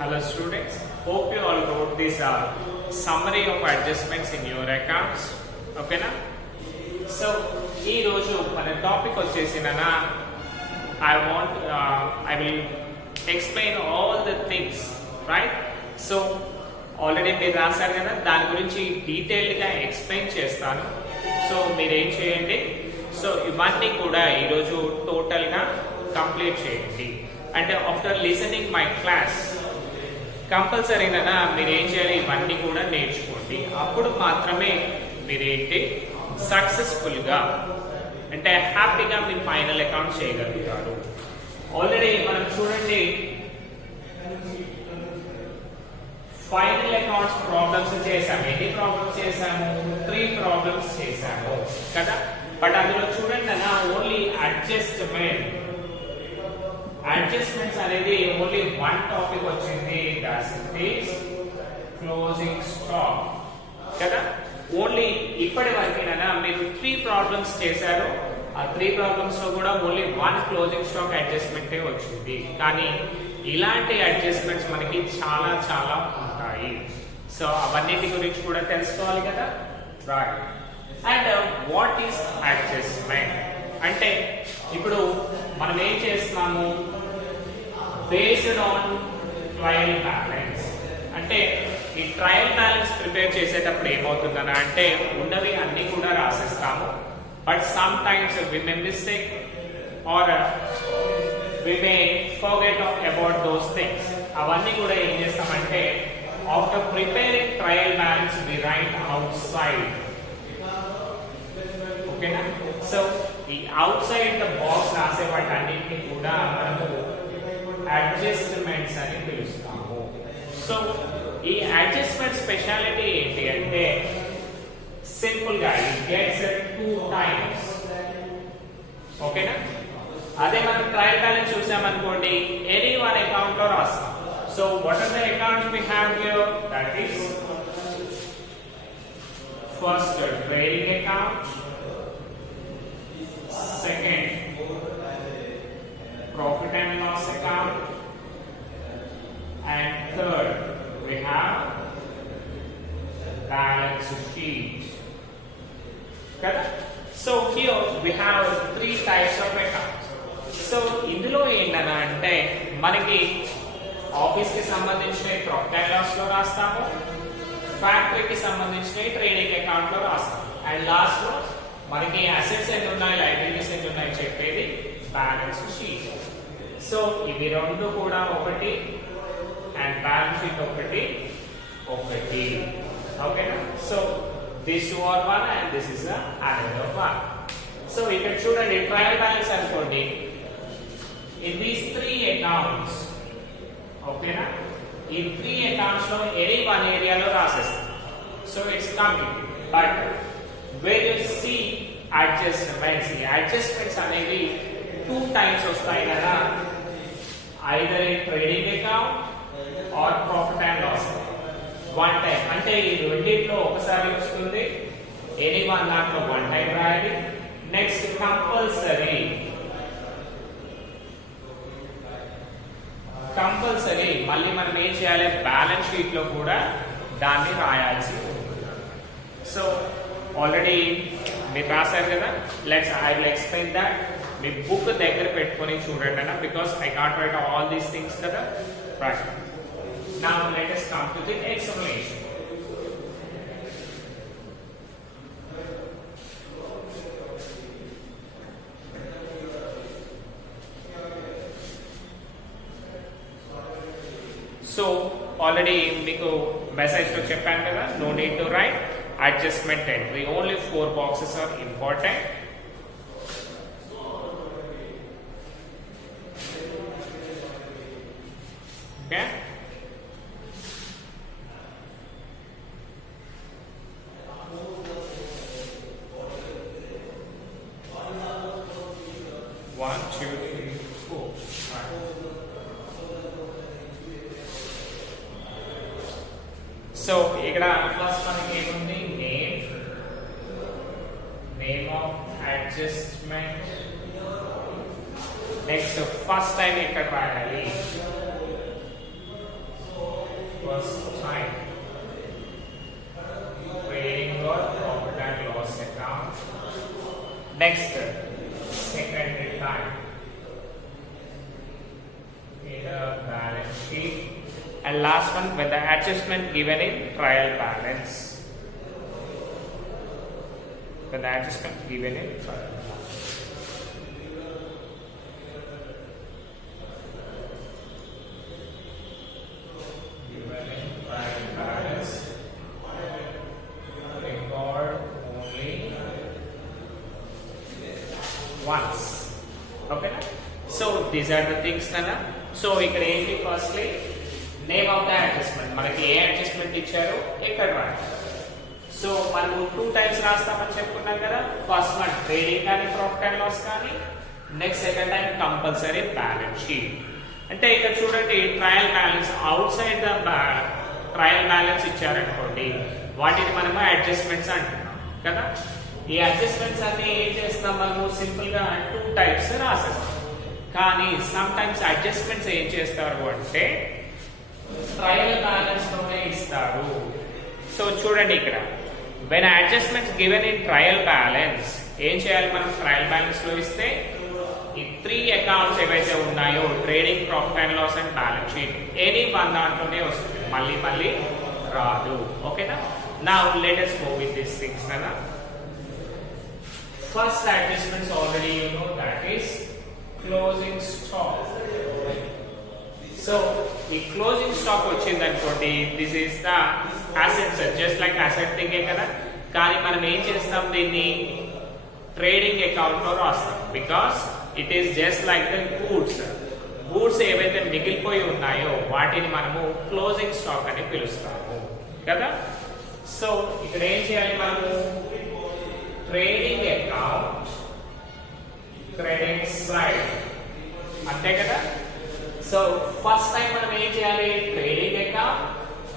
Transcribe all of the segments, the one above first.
Hello students, hope you all wrote this summary of adjustments in your accounts. Okay na? So, ee roju mana topic vachesina I will explain all the things, right? So, already మీరు రాశారు కదా, దాని గురించి డీటెయిల్డ్ గా ఎక్స్ప్లెయిన్ చేస్తాను. సో మీరు ఏం చేయండి, సో ఇవన్నీ కూడా ఈరోజు టోటల్ గా కంప్లీట్ చేయండి. And after listening my class కంపల్సరీగా మీరు ఏం చేయాలి, ఇవన్నీ కూడా నేర్చుకోండి. అప్పుడు మాత్రమే మీరేంటి సక్సెస్ఫుల్ గా అంటే హ్యాపీగా మీరు ఫైనల్ అకౌంట్ చేయగలుగుతారు. ఆల్రెడీ మనం చూడండి ఫైనల్ అకౌంట్స్ ప్రాబ్లమ్స్ చేసాము. ఎన్ని ప్రాబ్లమ్స్ చేసాము? 3 ప్రాబ్లమ్స్ చేసాము కదా. బట్ అందులో చూడండి అన్న, ఓన్లీ అడ్జస్ట్మెంట్స్ అనేది ఓన్లీ 1 టాపిక్ వచ్చింది, దట్ ఈస్ క్లోజింగ్ స్టాక్ కదా. ఓన్లీ ఇప్పటి వరకేనా మీరు 3 ప్రాబ్లమ్స్ చేశారు. ఆ 3 ప్రాబ్లమ్స్ లో కూడా ఓన్లీ 1 క్లోజింగ్ స్టాక్ అడ్జస్ట్మెంట్ వచ్చింది. కానీ ఇలాంటి అడ్జస్ట్మెంట్స్ మనకి చాలా చాలా ఉంటాయి. సో అవన్నిటి గురించి కూడా తెలుసుకోవాలి కదా, right? And what is adjustment అంటే, ఇప్పుడు మనం ఏం చేస్తున్నాము, బేస్డ్ ఆన్ ట్రయల్ బ్యాలెన్స్. అంటే ఈ ట్రయల్ బ్యాలెన్స్ ప్రిపేర్ చేసేటప్పుడు ఏమవుతుందన్న అంటే, ఉన్నవి అన్ని కూడా రాసిస్తాము. But sometimes we may mistake or we may forget about those things. అవన్నీ కూడా ఏం చేస్తామంటే, after preparing trial balance we write outside. ఓకేనా? సో ఈ outside the box రాసే వాటన్నిటిని కూడా మనము అడ్జస్ట్మెంట్స్ అని పిలుస్తాము. సో ఈ అడ్జస్ట్మెంట్ స్పెషాలిటీ ఏంటి అంటే, సింపుల్ గా it gets 2 times. ఓకేనా? అదే మనం ట్రయల్ బ్యాలెన్స్ చూసామనుకోండి, ఎనీ వన్ అకౌంట్ లో రాస్తాం. So what are the accounts we have here? That is first trading account, second profit and loss account, and third we have balance sheet కదా. So here we have 3 types of accounts. So ఇందులో ఏంటన్నా అంటే, మనకి ఆఫీస్ కి సంబంధించిన profit and loss లో రాస్తాము, ఫ్యాక్టరీకి సంబంధించిన ట్రేడింగ్ అకౌంట్ లో రాస్తాము, అండ్ లాస్ట్ లో మనకి అసెట్స్ ఎన్ని ఉన్నాయి, లయబిలిటీస్ ఎన్ని ఉన్నాయి చెప్పేది బ్యాలెన్స్ షీట్. సో ఇవి రెండు కూడా ఒకటి, అండ్ బ్యాలెన్స్ షీట్ ఒకటి. ఓకేనా? సో దిస్ 2 are 1 and this is another 1. సో ఇక్కడ చూడండి, ట్రయల్ బ్యాలెన్స్ అనుకోండి, in these 3 accounts, ఓకేనా, ఈ 3 accounts లో any one area లో రాసేస్తాం. So it's complete. But where you see adjustments, ఈ అడ్జస్ట్మెంట్స్ అనేవి 2 times వస్తాయి కదా, either in trading account or profit and loss account. 1 time అంటే ఈ రెండిట్లో ఒకసారి వస్తుంది, any one దాంట్లో 1 time రాయాలి. నెక్స్ట్ కంపల్సరీ మళ్ళీ మనం ఏం చేయాలి, బ్యాలెన్స్ షీట్ లో కూడా దాన్ని రాయాల్సి ఉంటుంది. సో ఆల్రెడీ మీరు రాశారు కదా, ఐ విల్ ఎక్స్ప్లెయిన్ దట్. మీ బుక్ దగ్గర పెట్టుకొని చూడండి అన్న, because I can't write all these things కదా, right? Now let us come to the explanation. So already మీకు మెసేజ్ లో చెప్పాను కదా, no need to write adjustment entry, only 4 boxes are important. Okay, One, two, three, four. So ఇక్కడ first మనకి ఏముంది, name of adjustment. Next first time ఎక్కడ రాయాలి, first time trading or profit and loss account. Next, second time in a balance sheet, and last one when the adjustment given in trial balance. When the adjustment given in trial balance. Given in trial balance, record only once. Okay, so these are the things nana. So ఇక్కడ ఏంటి firstly name of the adjustment, మనకి ఏ అడ్జస్ట్మెంట్ ఇచ్చారో ఇక్కడ రాయాలి. సో మనము 2 టైమ్స్ రాస్తామని చెప్పుకున్నాం కదా. ఫస్ట్ వన్ ట్రేడింగ్ కానీ ప్రాఫిట్ అండ్ లాస్ కానీ, next second time compulsory balance sheet. అంటే ఇక్కడ చూడండి trial balance out side the trial balance ఇచ్చారనుకోండి, వాటిని మనము అడ్జస్ట్మెంట్స్ అంటున్నాం కదా. ఈ అడ్జస్ట్మెంట్స్ అన్ని ఏం చేస్తాం, మనము సింపుల్ గా 2 టైప్స్ రాసేస్తాం. కానీ సమ్ టైమ్స్ అడ్జస్ట్మెంట్స్ ఏం చేస్తారు అంటే ట్రయల్ బ్యాలెన్స్ లోనే ఇస్తారు. సో చూడండి ఇక్కడ when adjustments given in trial balance, ఏం చేయాలి మనం ట్రయల్ బ్యాలెన్స్ లో ఇస్తే ఈ 3 అకౌంట్స్ ఏవైతే ఉన్నాయో trading, profit and loss and balance sheet, any one దాంట్లోనే వస్తుంది, మళ్ళీ రాదు. ఓకేనా. Now let us go with these things nana. First adjustments already you know, that is closing stock. So the closing stock వచ్చింది అనుకోండి, this is the assets, just like asset thing కదా. కానీ మనం ఏం చేస్తాం, దీన్ని ట్రేడింగ్ అకౌంట్ లో రాస్తాం, because it is just like the goods ఏవైతే మిగిలిపోయి ఉన్నాయో వాటిని మనము క్లోజింగ్ స్టాక్ అని పిలుస్తాము కదా. సో ఇక్కడ ఏం చేయాలి, మనము ట్రేడింగ్ అకౌంట్ క్రెడిట్ సైడ్ అంతే కదా. సో ఫస్ట్ టైం మనం ఏం చేయాలి, ట్రేడింగ్ అకౌంట్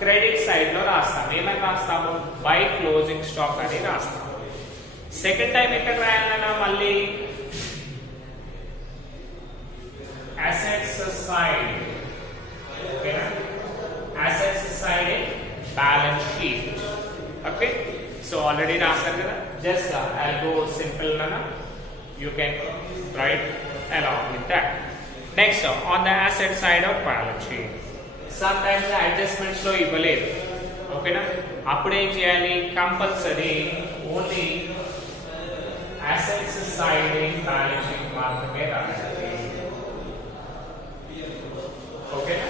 క్రెడిట్ సైడ్ లో రాస్తాం. ఏమని రాస్తాము, బై క్లోజింగ్ స్టాక్ అని రాస్తాము. సెకండ్ టైం ఎక్కడ రాయాలన్నా మళ్ళీ అసెట్స్ సైడ్, ఓకేనా, assets side in balance sheet. Okay, so already రాస్తారు కదా, జస్ట్ ఐ గో సింపుల్ నన్నా, you can write along with that. Next, on the asset side of balance sheet, sometimes adjustments లో ఇవ్వలేదు, ఓకేనా. అప్పుడు ఏం చేయాలి, compulsory only assets side in balance sheet మాత్రమే రాయాలి. ఓకేనా.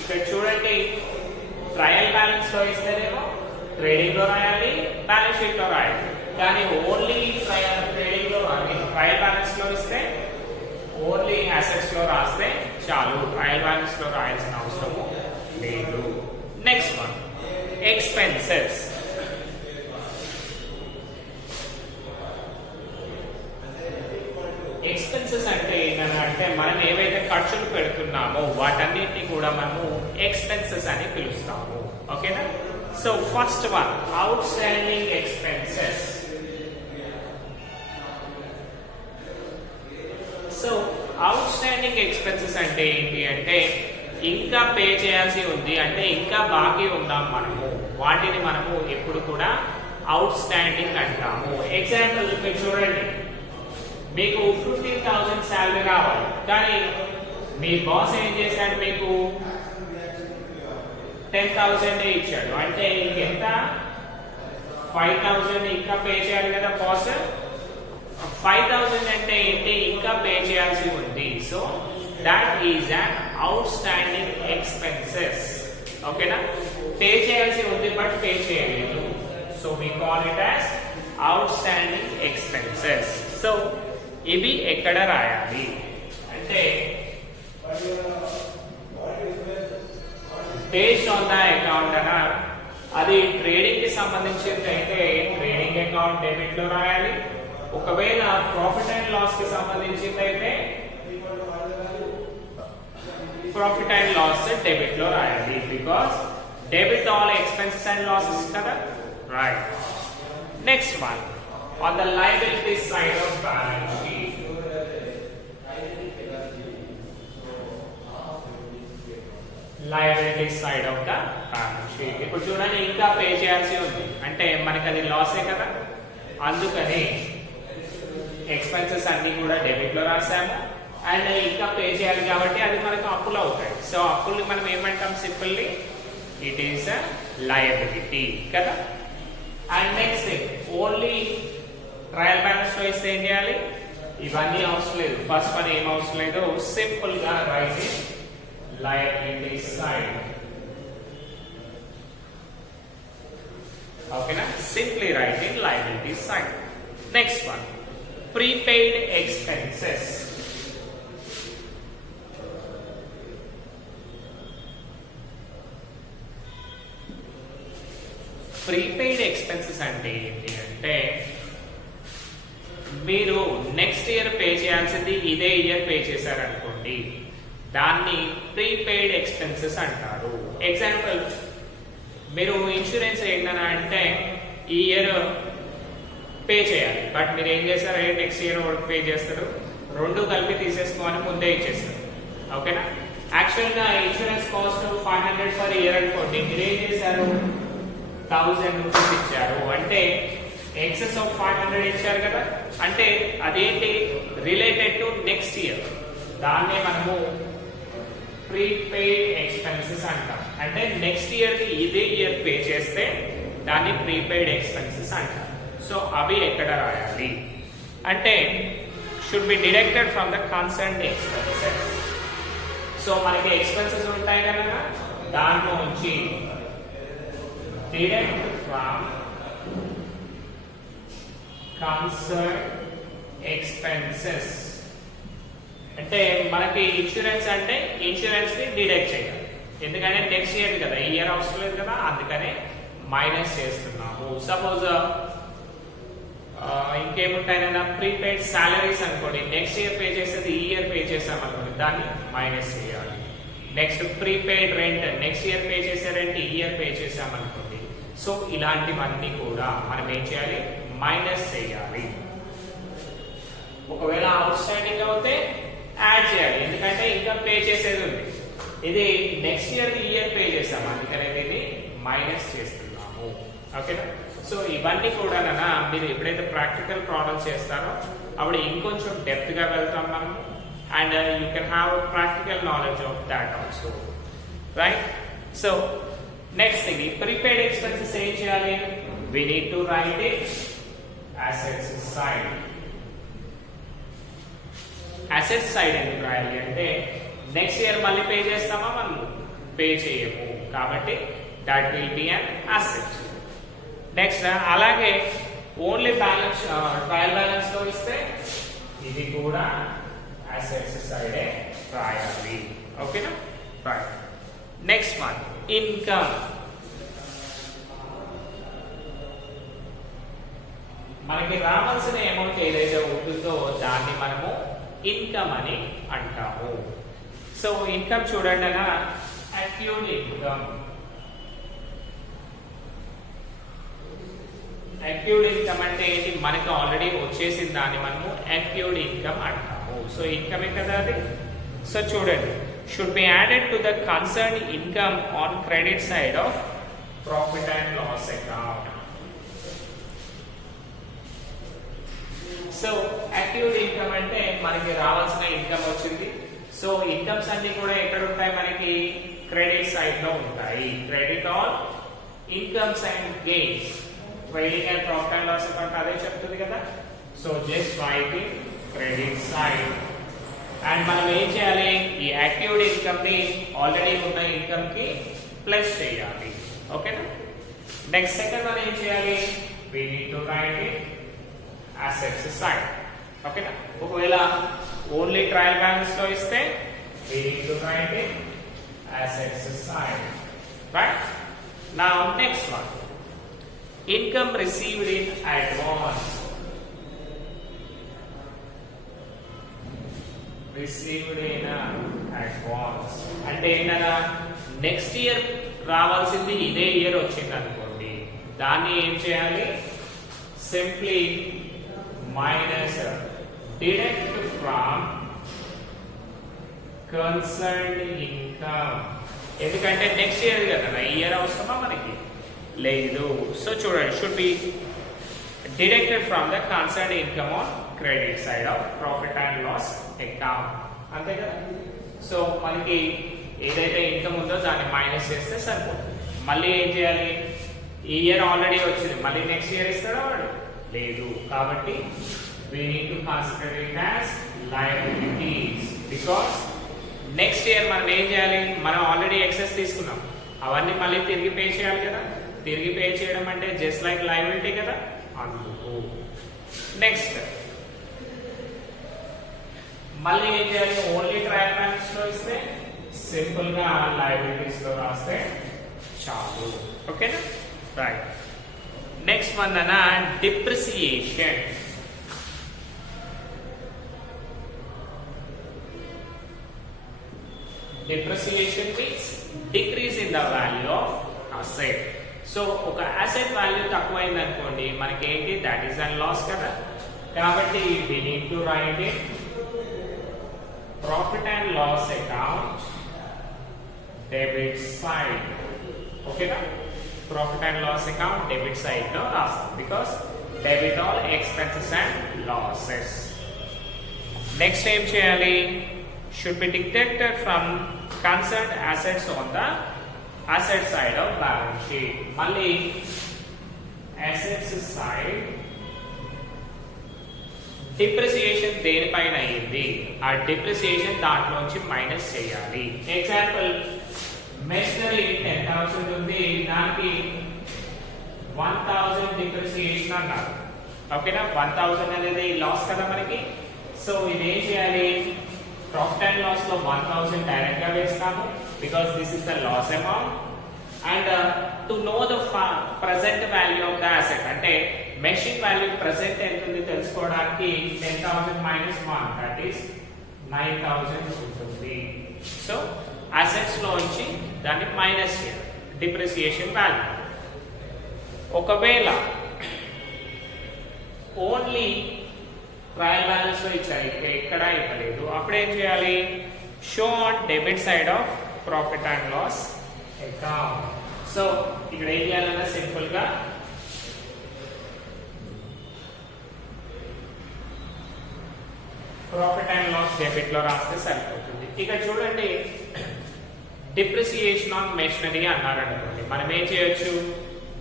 ఇక్కడ చూడండి ట్రయల్ బ్యాలెన్స్ లో ఇస్తేనేమో ట్రేడింగ్ లో రాయాలి, బ్యాలెన్స్ షీట్ లో రాయాలి. కానీ ఓన్లీ ట్రేడింగ్ లో కానీ ట్రయల్ బ్యాలెన్స్ లో ఇస్తే ఓన్లీ అసెట్స్ లో రాస్తే చాలు, ట్రయల్ బ్యాలెన్స్ లో రాయాల్సిన అవసరము లేదు. Next one expenses. ఎక్స్పెన్సెస్ అంటే ఏంటంటే మనం ఏవైతే ఖర్చులు పెడుతున్నామో వాటన్నిటిని కూడా మనము ఎక్స్పెన్సెస్ అని పిలుస్తాము. ఓకేనా. So first one out standing expenses. So out standing expenses అంటే ఏంటి అంటే ఇంకా పే చేయాల్సి ఉంది అంటే ఇంకా బాకీ ఉన్నాం మనము, వాటిని మనము ఎప్పుడు కూడా అవుట్ స్టాండింగ్ అంటాము. ఎగ్జాంపుల్ మీరు చూడండి, మీకు 15,000 శాలరీ రావాలి, కానీ మీ బాస్ ఏం చేశాడు, మీకు 10,000 ఇచ్చాడు, అంటే ఇంకెంత 5,000 ఇంకా పే చేయాలి కదా బాస్. 5,000 అంటే ఏంటి, ఇంకా పే చేయాల్సి ఉంది. So that is an outstanding expenses. ఓకేనా. పే చేయాల్సి ఉంది బట్ పే చేయలేదు, so we call it as outstanding expenses. సో ఇవి ఎక్కడ రాయాలి అంటే బేస్డ్ ఆన్ ద అకౌంట్ అన్న, అది ట్రేడింగ్ కి సంబంధించింది అయితే ట్రేడింగ్ అకౌంట్ డెబిట్ లో రాయాలి. ఒకవేళ ప్రాఫిట్ అండ్ లాస్ కి సంబంధించింది అయితే ప్రాఫిట్ అండ్ లాస్ డెబిట్ లో రాయాలి, because debit all expenses and losses కదా. Right. Next one on the liability side of balance sheet. Liability side of the balance sheet. ఇప్పుడు చూడండి ఇంకా పే చేయాల్సి ఉంది అంటే మనకి అది లాసే కదా, అందుకని ఎక్స్పెన్సెస్ అన్ని కూడా డెబిట్ లో రాసాము అండ్ ఇంకా పే చేయాలి కాబట్టి అది మనకు అప్పులు అవుతాయి. సో అప్పుల్ని మనం ఏమంటాం simply it is a liability కదా. And next only trial balance లో ఇస్తే ఏం చేయాలి, ఇవన్నీ అవసరం లేదు, ఫస్ట్ పని ఏం అవసరం లేదు, సింపుల్ గా right liability side. Okay na, simply write in liability side. Next one, prepaid expenses. Prepaid expenses అంటే ఏంటి అంటే మీరు నెక్స్ట్ ఇయర్ పే చేయాల్సింది ఇదే ఇయర్ పే చేశారనుకోండి, దాన్ని ప్రీపెయిడ్ ఎక్స్పెన్సెస్ అంటారు. ఎగ్జాంపుల్, మీరు ఇన్సూరెన్స్ ఏంటన్నా అంటే ఈ ఇయర్ పే చేయాలి, బట్ మీరు ఏం చేస్తారు, నెక్స్ట్ ఇయర్ పే చేస్తారు, రెండు కలిపి తీసేసుకోమని ముందే ఇచ్చేస్తారు. ఓకేనా, యాక్చువల్గా ఇన్సూరెన్స్ కాస్ట్ 500 పర్ ఇయర్ అనుకోండి, మీరు ఏం చేశారు 1000 రూపీస్ ఇచ్చారు, అంటే ఎక్సెస్ ఆఫ్ 500 ఇచ్చారు కదా, అంటే అదేంటి రిలేటెడ్ టు నెక్స్ట్ ఇయర్, దాన్నే మనము ప్రీపెయిడ్ ఎక్స్పెన్సెస్ అంటాం. అంటే నెక్స్ట్ ఇయర్ కి ఇదే ఇయర్ పే చేస్తే దాన్ని ప్రీపెయిడ్ ఎక్స్పెన్సెస్ అంటాం. సో అవి ఎక్కడ రాయాలి అంటే should be deducted from the concerned expenses. So మనకి ఎక్స్పెన్సెస్ ఉంటాయి కదా, దాంట్లో నుంచి డిడక్ట్ ఫ్రమ్ కన్సర్న్డ్ ఎక్స్పెన్సెస్. అంటే మనకి ఇన్సూరెన్స్ అంటే ఇన్సూరెన్స్ ని డిడక్ట్ చేయాలి, ఎందుకంటే నెక్స్ట్ ఇయర్ కదా, ఈ ఇయర్ అవసరం లేదు కదా, అందుకనే మైనస్ చేస్తున్నాము. సపోజ్ ఇంకేముంటాయన్నా ప్రీపెయిడ్ సాలరీస్ అనుకోండి, నెక్స్ట్ ఇయర్ పే చేసేది ఈ ఇయర్ పే చేసాం అనుకోండి, దాన్ని మైనస్ చేయాలి. Next prepaid rent, next year pay చేసే రెంట్ ఈ ఇయర్ పే చేసాం అనుకోండి. సో ఇలాంటివన్నీ కూడా మనం ఏం చేయాలి, మైనస్ చేయాలి. ఒకవేళ అవుట్ స్టాండింగ్ అవుతే యాడ్ చేయాలి, ఎందుకంటే ఇంకా పే చేసేది ఉంది. ఇది నెక్స్ట్ ఇయర్ ఈ ఇయర్ పే చేసాం, అందుకనే దీన్ని మైనస్ చేస్తున్నాము. ఓకేనా, సో ఇవన్నీ కూడా మీరు ఎప్పుడైతే ప్రాక్టికల్ ప్రాబ్లమ్స్ చేస్తారో అప్పుడు ఇంకొంచెం డెప్త్ గా వెళ్తాం మనం, and you can have practical knowledge of that also, right. So next thing, prepaid expenses ఏం చేయాలి, we need to write it assets side. Asset side ఎందుకు రాయాలి అంటే నెక్స్ట్ ఇయర్ మళ్ళీ పే చేస్తామా, మనం పే చేయము, కాబట్టి that will be an asset. Next అలాగే ఓన్లీ బ్యాలెన్స్ ట్రయల్ బ్యాలెన్స్ లో ఇస్తే ఇది కూడా అసెట్స్ సైడే రాయాలి. ఓకేనా, రైట్. Next one, income. మనకి రావాల్సిన అమౌంట్ ఏదైతే ఉంటుందో దాన్ని మనము ఇన్కమ్ అని అంటాము. సో ఇన్కమ్ చూడండి అన్న, అక్యూడ్ ఇన్కమ్. అక్యూడ్ ఇన్కమ్ అంటే ఏంటి, మనకి ఆల్రెడీ వచ్చేసిన దాన్ని మనము అక్యూడ్ ఇన్కమ్ అంటాము. సో ఇన్కమ్ కదా అది. సో చూడండి, should be added to the concerned income on credit side of profit and loss account. So accrued income అంటే మనకి రావాల్సిన ఇన్కమ్ వచ్చింది. సో ఇన్కమ్స్ అన్ని కూడా ఎక్కడ ఉంటాయి, మనకి క్రెడిట్ సైడ్ లో ఉంటాయి. Credit on incomes and gains, trading and profit and loss account అదే చెప్తుంది కదా. So just write in credit side. And మనం ఏం చేయాలి, ఈ అక్యూడ్ ఇన్కమ్ ని ఆల్రెడీ ఉన్న ఇన్కమ్ కి ప్లస్ చేయాలి. ఓకేనా. నెక్స్ట్ సెకండ్ మనం ఏం చేయాలి, we need to write it assets side. ఓకేనా. ఒకవేళ ఓన్లీ ట్రయల్ బ్యాలెన్స్ లో ఇస్తే we need to write it assets side. Right? Now next one, income received in advance. Received in advance అంటే ఏంటన్నా, నెక్స్ట్ ఇయర్ రావాల్సింది ఇదే ఇయర్ వచ్చింది అనుకోండి, దాన్ని ఏం చేయాలి, simply minus deduct from concerned income. ఎందుకంటే నెక్స్ట్ ఇయర్ కదా, ఈ ఇయర్ అవసరమా మనకి లేదు. సో చూడండి, should be deducted from the concern income on credit side of profit and loss account, అంతే కదా. సో మనకి ఏదైతే ఇన్కమ్ ఉందో దాన్ని మైనస్ చేస్తే సరిపోతుంది. మళ్ళీ ఏం చేయాలి, ఈ ఇయర్ ఆల్రెడీ వచ్చింది, మళ్ళీ నెక్స్ట్ ఇయర్ ఇస్తాడా వాడు లేదు. కాబట్టి we need to consider it as liabilities because next year మనం ఏం చేయాలి, మనం ఆల్రెడీ ఎక్సెస్ తీసుకున్నాం, అవన్నీ మళ్ళీ తిరిగి పే చేయాలి కదా. తిరిగి పే చేయడం అంటే జస్ట్ లైక్ లయబిలిటీ కదా, అందుకు. నెక్స్ట్ మళ్ళీ ఏం చేయాలి, ఓన్లీ ట్రయల్ బ్యాలెన్స్ లో ఇస్తే సింపుల్ గా లయబిలిటీస్ లో రాస్తే చాలు. ఓకేనా, రైట్. నెక్స్ట్ వన్ అన్న depreciation. Depreciation means decrease in the value of asset. So ఒక asset value తక్కువైంది అనుకోండి, మనకి ఏంటి, that is a loss కదా. కాబట్టి we need to write it profit and loss account debit side. ఓకేనా, profit and loss account debit side లో రాస్తాం because debit all expenses and losses. Next ఏం చేయాలి, should be deducted from concerned assets on the asset side of balance sheet. మళ్ళీ assets side depreciation దేనిపైన అయ్యింది, ఆ డిప్రిసియేషన్ దాంట్లోంచి మైనస్ చేయాలి. ఎగ్జాంపుల్, మెషినరీ 10,000 ఉంది, దానికి 1,000 డిప్రిసియేషన్ అన్నారు. ఓకేనా, 1,000 అనేది లాస్ కదా మనకి. సో ఇది ఏం చేయాలి, ప్రాఫిట్ అండ్ లాస్ లో 1,000 డైరెక్ట్ గా వేస్తాము because this is the loss amount. And to know the present value of the asset, అంటే మెషిన్ వాల్యూ ప్రెసెంట్ ఎంత ఉంది తెలుసుకోవడానికి 10,000 మైనస్ 1 దట్ ఈస్ 9,000 ఉంటుంది. సో అసెట్స్ లోంచి దాన్ని మైనస్ చేయాలి, డిప్రిసియేషన్ వాల్యూ. ఒకవేళ ఓన్లీ ట్రయల్ బ్యాలెన్స్ లో ఇచ్చారు, ఎక్కడా ఇవ్వలేదు, అప్పుడు ఏం చేయాలి, show on debit side of profit and loss account. So ఇక్కడ ఏం చేయాలన్నా సింపుల్ గా ప్రాఫిట్ అండ్ లాస్ డెబిట్ లో రాస్తే సరిపోతుంది. ఇక చూడండి, డిప్రిసియేషన్ ఆన్ మెషినరీ అన్నారు అనుకోండి, మనం ఏం చేయొచ్చు,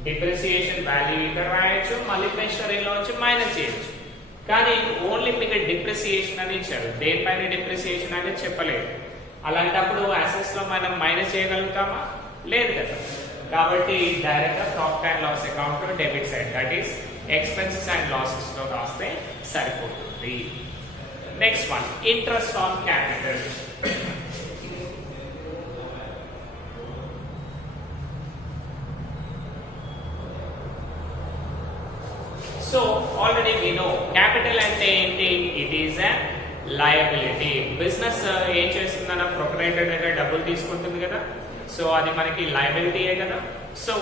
డిప్రిసియేషన్ వాల్యూ ఇక్కడ రాయొచ్చు, మళ్ళీ మెషినరీలో వచ్చి మైనస్ చేయొచ్చు. కానీ ఓన్లీ మీకు డిప్రిసియేషన్ అని ఇచ్చారు, దేనిపైన డిప్రిసియేషన్ అంటే చెప్పలేదు. అలాంటప్పుడు అసెట్స్ లో మనం మైనస్ చేయగలుగుతామా, లేదు కదా. కాబట్టి డైరెక్ట్ గా profit and loss account debit side that is expenses and losses లో రాస్తే సరిపోతుంది. Next one, interest on capital. So already we know capital అంటే ఏంటి, it is a liability. Business ఏం చేస్తుందన్న, ప్రొపరైటర్ దగ్గర డబ్బులు తీసుకుంటుంది కదా, సో అది మనకి లయబిలిటీయే కదా. సో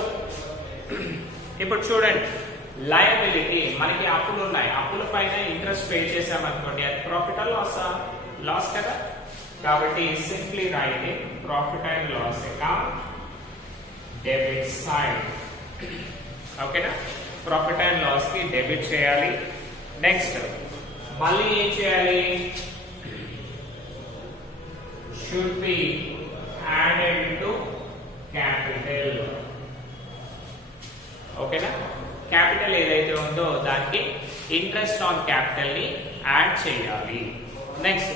ఇప్పుడు చూడండి, లయబిలిటీ మనకి అప్పులు ఉన్నాయి, అప్పుల పైన ఇంట్రెస్ట్ పే చేసామనుకోండి, అది ప్రాఫిట్ ఆ లాసా, లాస్ కదా. కాబట్టి simply writing profit and loss account debit side. ఓకేనా, ప్రాఫిట్ అండ్ లాస్ కి డెబిట్ చేయాలి. నెక్స్ట్ మళ్ళీ ఏం చేయాలి, should be added to capital. ఓకేనా, క్యాపిటల్ ఏదైతే ఉందో దానికి ఇంట్రెస్ట్ ఆన్ క్యాపిటల్ ని యాడ్ చేయాలి. నెక్స్ట్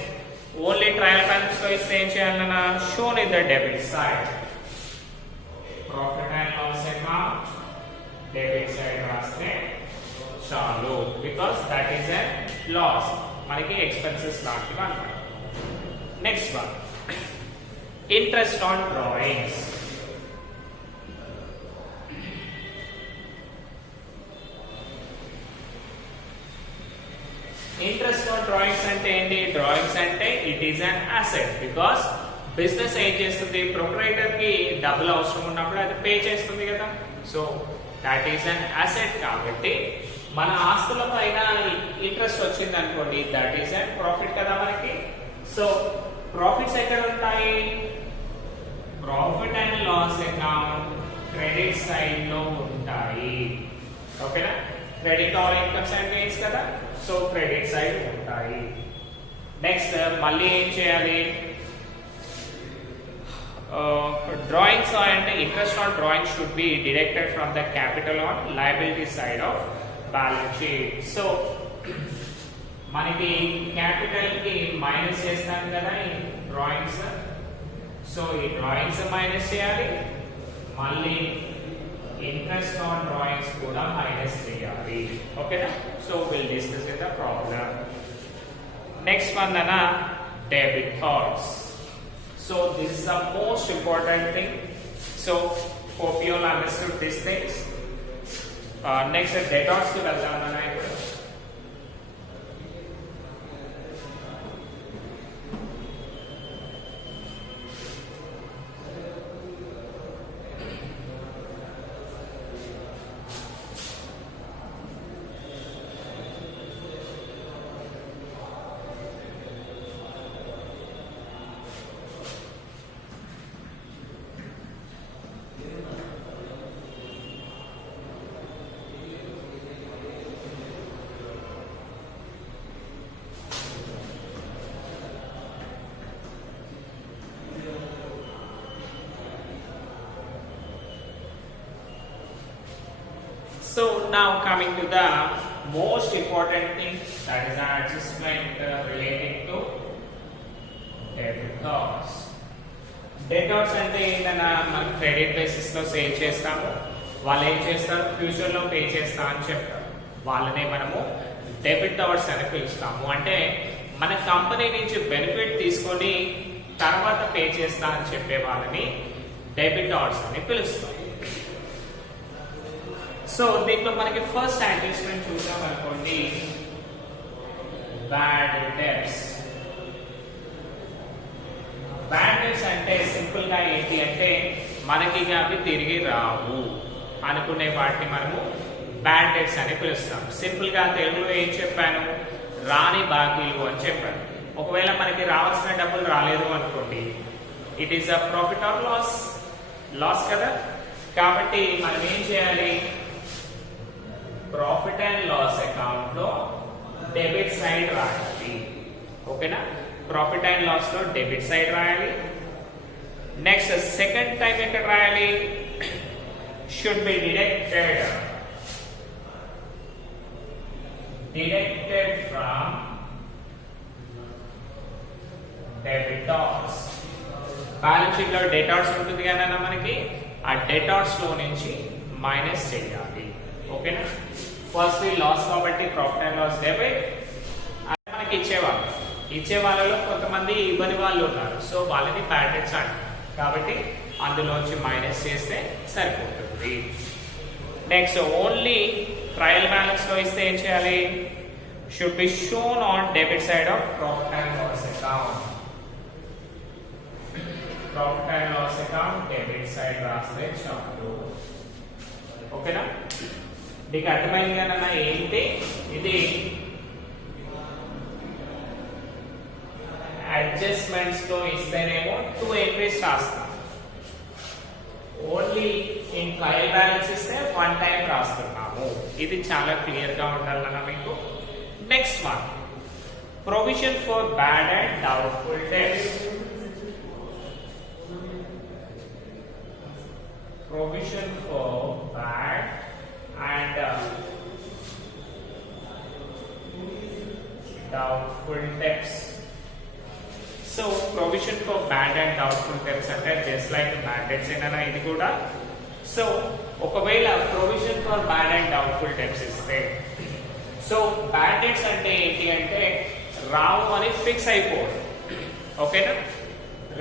ఓన్లీ ట్రయల్ బ్యాలెన్స్ లో ఇస్తే ఏం చేయాలన్నా, shown in the debit side profit and loss account debit side రాస్తే చాలు because that is a loss, మనకి ఎక్స్పెన్సెస్ లాంటివి అన్నమాట. Next one, interest on drawings. Interest on drawings అంటే ఏంటి, డ్రాయింగ్స్ అంటే it is an asset because business ఏం చేస్తుంది, ప్రొపరైటర్ కి డబ్బులు అవసరం ఉన్నప్పుడు అది పే చేస్తుంది కదా. So that is an asset. కాబట్టి మన ఆస్తుల పైన ఇంట్రెస్ట్ వచ్చింది అనుకోండి, దట్ ఈస్ అన్ ప్రాఫిట్ కదా మనకి. సో ప్రాఫిట్స్ ఎక్కడ ఉంటాయి, profit and loss account credit side లో ఉంటాయి. ఓకేనా? Credit are incomes and gains కదా, సో క్రెడిట్ సైడ్ ఉంటాయి. నెక్స్ట్ మళ్ళీ ఏం చేయాలి? డ్రాయింగ్స్ అంటే interest on drawing should be deducted from the capital on liability side of balance sheet. So మనకి క్యాపిటల్ కి మైనస్ చేస్తాం కదా ఈ డ్రాయింగ్స్, సో ఈ డ్రాయింగ్స్ మైనస్ చేయాలి, మళ్ళీ ఇంట్రెస్ట్ ఆన్ డ్రాయింగ్స్ కూడా మైనస్ చేయాలి. ఓకేనా? So will discuss in the problem. Next one అన్న debtors. So this is the most important thing. So hope you all understood these things. Next debtors ki veldam mana ippudu. So now coming to the most important thing, that is the adjustment relating to debtors. Debtors అంటే ఏంటన్నా, మనం credit basis లో సేల్ చేస్తాము, వాళ్ళు ఏం చేస్తారు ఫ్యూచర్ లో పే చేస్తా అని చెప్తారు, వాళ్ళనే మనము డెబిటర్స్ అని పిలుస్తాము. అంటే మన కంపెనీ నుంచి బెనిఫిట్ తీసుకొని తర్వాత పే చేస్తా అని చెప్పే వాళ్ళని డెబిటర్స్ అని పిలుస్తాం. సో దీంట్లో మనకి ఫస్ట్ అడ్జస్ట్మెంట్ చూసాం అనుకోండి, బ్యాడ్ డెబ్ట్స్. బ్యాడ్ డెబ్ట్స్ అంటే సింపుల్ గా ఏంటి అంటే మనకి అవి తిరిగి రావు అనుకునే వాటిని మనము బ్యాడ్ డెబ్ట్స్ అని పిలుస్తాం. సింపుల్ గా తెలుగులో ఏం చెప్పాను, రాని బాకీలు అని చెప్పాను. ఒకవేళ మనకి రావాల్సిన డబ్బులు రాలేదు అనుకోండి, it is a profit or loss కదా. కాబట్టి మనం ఏం చేయాలి, ప్రాఫిట్ అండ్ లాస్ అకౌంట్ లో డెబిట్ సైడ్ రాయాలి. ఓకేనా? ప్రాఫిట్ అండ్ లాస్ లో డెబిట్ సైడ్ రాయాలి. నెక్స్ట్ సెకండ్ టైం ఎక్కడ రాయాలి, should be deducted from debtors. Balance sheet లో డెటార్స్ ఉంటుంది కదా మనకి, ఆ డెటార్స్ లో నుంచి మైనస్ చేయాలి. ఓకేనా? ఫస్ట్ లాస్ కాబట్టి ప్రాఫిట్ అండ్ లాస్ డెబిట్. అదే మనకి ఇచ్చే వాళ్ళలో కొంతమంది ఇవ్వని వాళ్ళు ఉన్నారు, సో వాళ్ళని బ్యాడ్ డెబ్ట్స్ అంటారు. కాబట్టి అందులోంచి మైనస్ చేస్తే సరిపోతుంది. నెక్స్ట్ ఓన్లీ ట్రయల్ బ్యాలెన్స్ లో ఇస్తే ఏం చేయాలి, should be shown on debit side of profit and loss account. Profit and loss account debit side రాస్తే చాలు. ఓకేనా? నీకు అర్థమైంది కన్నా ఏంటి ఇది అడ్జస్ట్మెంట్స్ లో ఇస్తేనేమో 2 ఎంట్రీస్ రాస్తాం, ఓన్లీ ఇన్ ట్రయల్ బ్యాలెన్స్ ఇస్తే 1 టైం రాస్తున్నాము. ఇది చాలా క్లియర్ గా ఉండాలన్నా మీకు. Next one, provision for bad and doubtful debts. Provision for bad and doubtful debts. So provision for bad and doubtful debts అంటే just like bad debts ఏనా ఇది కూడా. సో ఒకవేళ provision for bad and doubtful debts ఇస్తే, so bad debts అంటే ఏంటి అంటే రావు అని ఫిక్స్ అయిపోదు. ఓకేనా?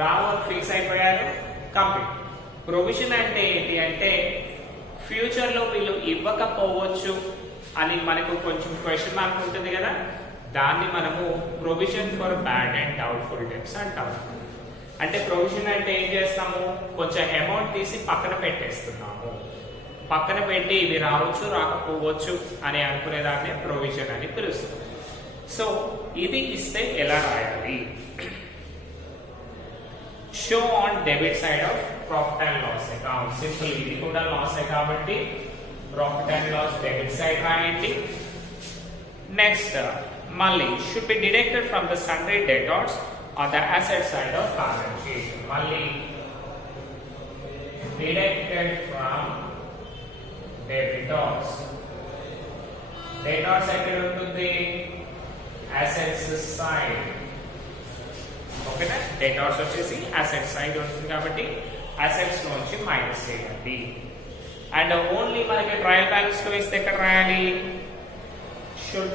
రావు అని ఫిక్స్ అయిపోయారు, కంప్లీట్. ప్రొవిజన్ అంటే ఏంటి అంటే ఫ్యూచర్ లో వీళ్ళు ఇవ్వకపోవచ్చు అని మనకు కొంచెం క్వశ్చన్ మార్క్ ఉంటుంది కదా, దాన్ని మనము provision for bad and doubtful debts అంటాము. అంటే ప్రొవిజన్ అంటే ఏం చేస్తాము, కొంచెం అమౌంట్ తీసి పక్కన పెట్టేస్తున్నాము, పక్కన పెట్టి ఇవి రావచ్చు రాకపోవచ్చు అని అనుకునేదాన్ని ప్రొవిజన్ అని పిలుస్తాం. సో ఇది ఇస్తే ఎలా రాయాలి, show on debit side of profit and loss account. Simple, ఇది కూడా లాస్ కాబట్టి profit and loss debit side రాయండి. నెక్స్ట్ మళ్ళీ should be deducted from the sundry debtors on the asset side of balance sheet. మళ్ళీ deducted from debtors. Debtors ఎక్కడ ఉంటుంది? assets side. ఓకేనా? debtors వచ్చేసి assets side ఉంటుంది కాబట్టి assets నుంచి మైనస్ చేయండి. అండ్ ఓన్లీ మనకి ట్రయల్ బ్యాలెన్స్ లో ఇస్తే ఎక్కడ రాయాలి? should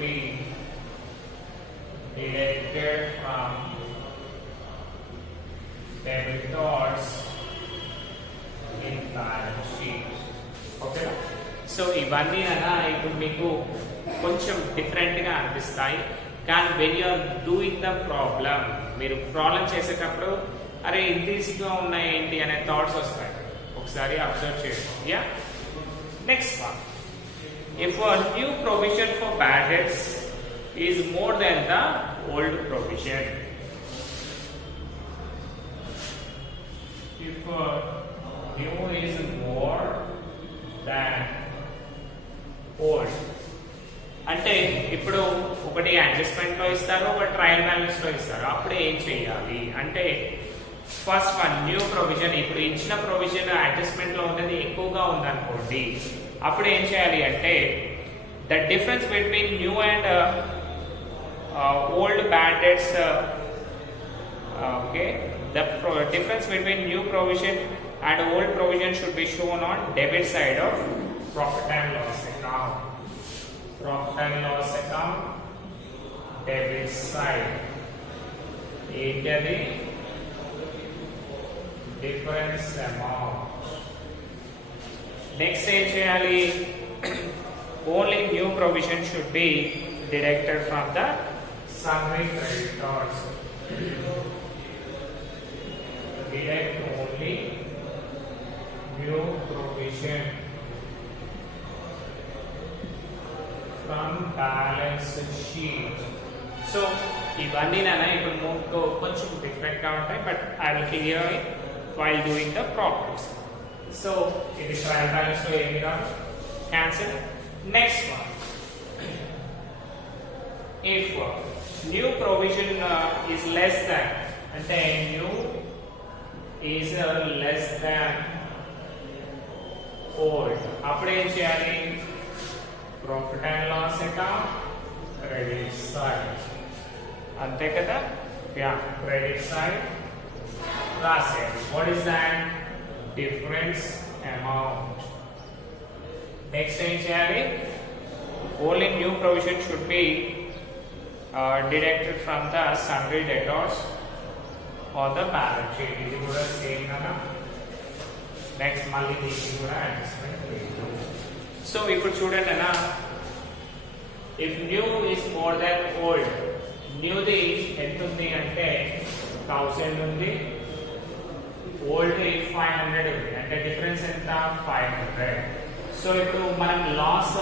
be deducted from debtors in balance sheet. Okay, so ఇవన్నీ అలా ఇప్పుడు మీకు కొంచెం డిఫరెంట్ గా అనిపిస్తాయి, కానీ when you are doing the problem, మీరు ప్రాబ్లం చేసేటప్పుడు అరే ఇంత ఈజీగా ఉన్నాయి ఏంటి అనే థాట్స్ వస్తాయి. ఒకసారి అబ్జర్వ్ చేయండి. Yeah, next one, if a new provision for bad debts is more than the old provision. If a new is more than old, అంటే ఇప్పుడు ఒకటి అడ్జస్ట్మెంట్ లో ఇస్తారు, ఒకటి ట్రయల్ బ్యాలెన్స్ లో ఇస్తారు. అప్పుడు ఏం చేయాలి అంటే ఫస్ట్ వన్ న్యూ ప్రొవిజన్, ఇప్పుడు ఇచ్చిన ప్రొవిజన్ అడ్జస్ట్మెంట్ లో ఉన్నది ఎక్కువగా ఉందనుకోండి, అప్పుడు ఏం చేయాలి అంటే the difference between new and old bad debts, okay, the difference between new provision and old provision should be shown on debit side of profit and loss account. Profit and loss account debit side ఏంటి అది? Difference amount. Next ఏం చేయాలి? Only new provision should be deducted from the summary creditors. Deduct only new provision from balance sheet. So ఇవన్నీ ఇప్పుడు మూడు కొంచెం different గా ఉంటాయి, but I will clear it while doing the problems. So ఇది trial balance లో ఏమి రాదు, cancel. Next one, if new provision is less than, అంటే new is less than old, అప్పుడు ఏం చేయాలి? Profit and loss account credit side, అంతే కదా? యా, క్రెడిట్ సైడ్ రాసేయాలి. What is that? Difference amount. Next ఏం చేయాలి? Only new provision should be deducted from the sundry debtors on the balance sheet. ఇది కూడా సేమ్ కదా. నెక్స్ట్ మళ్ళీ దీనికి కూడా అడ్జస్ట్మెంట్ లేదు. సో ఇప్పుడు చూడండి అన్న, if new is more than old, న్యూది ఎంత ఉంది అంటే 1000 ఉంది, ఓల్డ్ 500 ఉంది, అంటే డిఫరెన్స్ ఎంత? 500. సో ఇప్పుడు మనం లాస్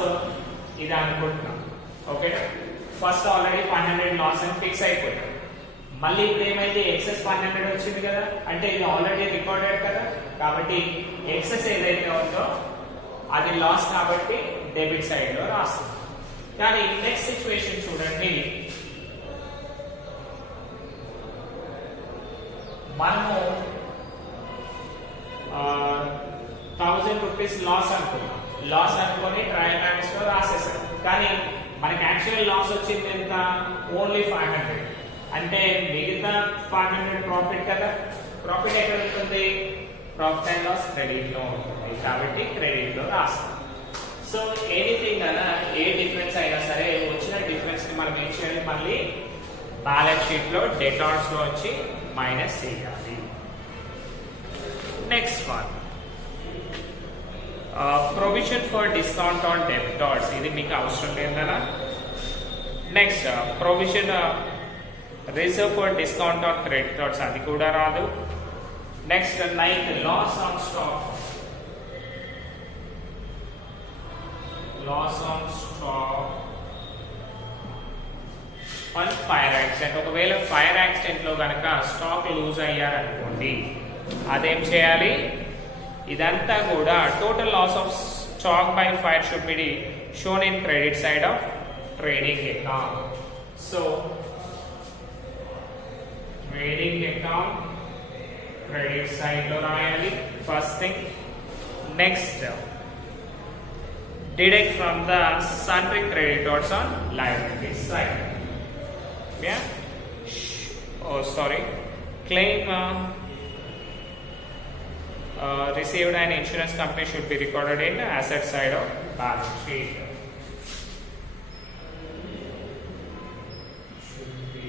ఇది అనుకుంటున్నాం. ఓకే, ఫస్ట్ ఆల్రెడీ 500 లాస్ అని ఫిక్స్ అయిపోయింది. మళ్ళీ ఇప్పుడు ఏమైంది? ఎక్సెస్ 500 వచ్చింది కదా, అంటే ఇది ఆల్రెడీ రికార్డెడ్ కదా, కాబట్టి ఎక్సెస్ ఏదైతే ఉందో అది లాస్ కాబట్టి డెబిట్ సైడ్ లో రాస్తుంది. కానీ నెక్స్ట్ సిచ్యువేషన్ చూడండి, మనము 1000 రూపీస్ లాస్ అనుకున్నాం. లాస్ అనుకొని ట్రయల్ బ్యాలెన్స్ లో రాసేసాం, కానీ మనకి యాక్చువల్ లాస్ వచ్చింది ఎంత? ఓన్లీ 500. అంటే మిగతా 500 ప్రాఫిట్ కదా. ప్రాఫిట్ ఎక్కడ ఉంటుంది? ప్రాఫిట్ అండ్ లాస్ క్రెడిట్ లో ఉంటుంది, కాబట్టి క్రెడిట్ లో రాస్తాం. సో ఎనీథింగ్ అలా ఏ డిఫరెన్స్ అయినా సరే, వచ్చిన డిఫరెన్స్ ని మనం ఏం చేయాలి? మళ్ళీ బ్యాలెన్స్ షీట్ లో డెటార్స్ లో వచ్చి మైనస్ చేయాలి. Next one, provision for discount on debtors, ఇది మీకు అవసరం లేదు కదా. Next provision reserve for discount on creditors, అది కూడా రాదు. Next 9, loss on stock. Loss on stock on fire accident. ఒకవేళ ఫైర్ యాక్సిడెంట్ లో కనుక స్టాక్ లూజ్ అయ్యారనుకోండి, అదేం చేయాలి? ఇదంతా కూడా total loss of stock by fire should be shown in credit side of trading account. So trading account credit side లో రాయాలి first thing. Next deduct from the sundry creditors on liability side. Yeah. Oh, sorry. Claim received an insurance company should be recorded in the asset side of balance sheet. Should be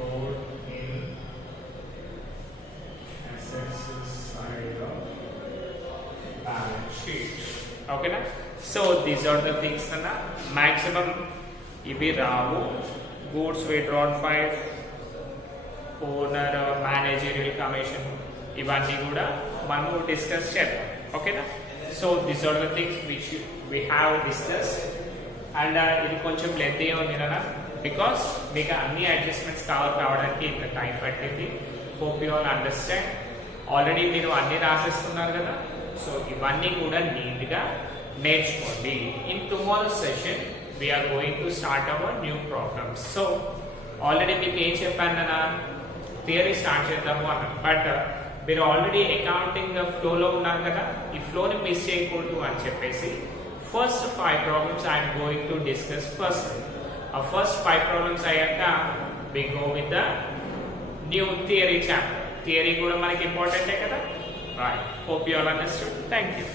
recorded in assets side of balance sheet. Okay na? So these are the things na maximum ivi ravu. Goods withdrawn 5, owner managerial commission, ivanni kuda manu discuss chedam. Okay na? So these are the things which we have discussed, and ఇది కొంచెం లెంతీ ఉంది కదా, బికాస్ మీకు అన్ని అడ్జస్ట్మెంట్స్ కావడానికి ఇంత time పట్టింది. Hope you all understand. Already మీరు అన్ని రాసేస్తున్నారు కదా, సో ఇవన్నీ కూడా నీట్గా నేర్చుకోండి. In tomorrow session we're going to start our new problems. So already మీకు ఏం చెప్పాను కదా, థియరీ స్టార్ట్ చేద్దాము అన్నాను. బట్ మీరు ఆల్రెడీ అకౌంటింగ్ ఫ్లోలో ఉన్నారు కదా, ఈ ఫ్లోని మిస్ చేయకూడదు అని చెప్పేసి first 5 problems I'm going to discuss first. ఆ ఫస్ట్ 5 ప్రాబ్లమ్స్ అయ్యాక we go with the new theory chapter. Theory కూడా మనకి ఇంపార్టెంటే కదా. Right. Hope you all understood. Thank you.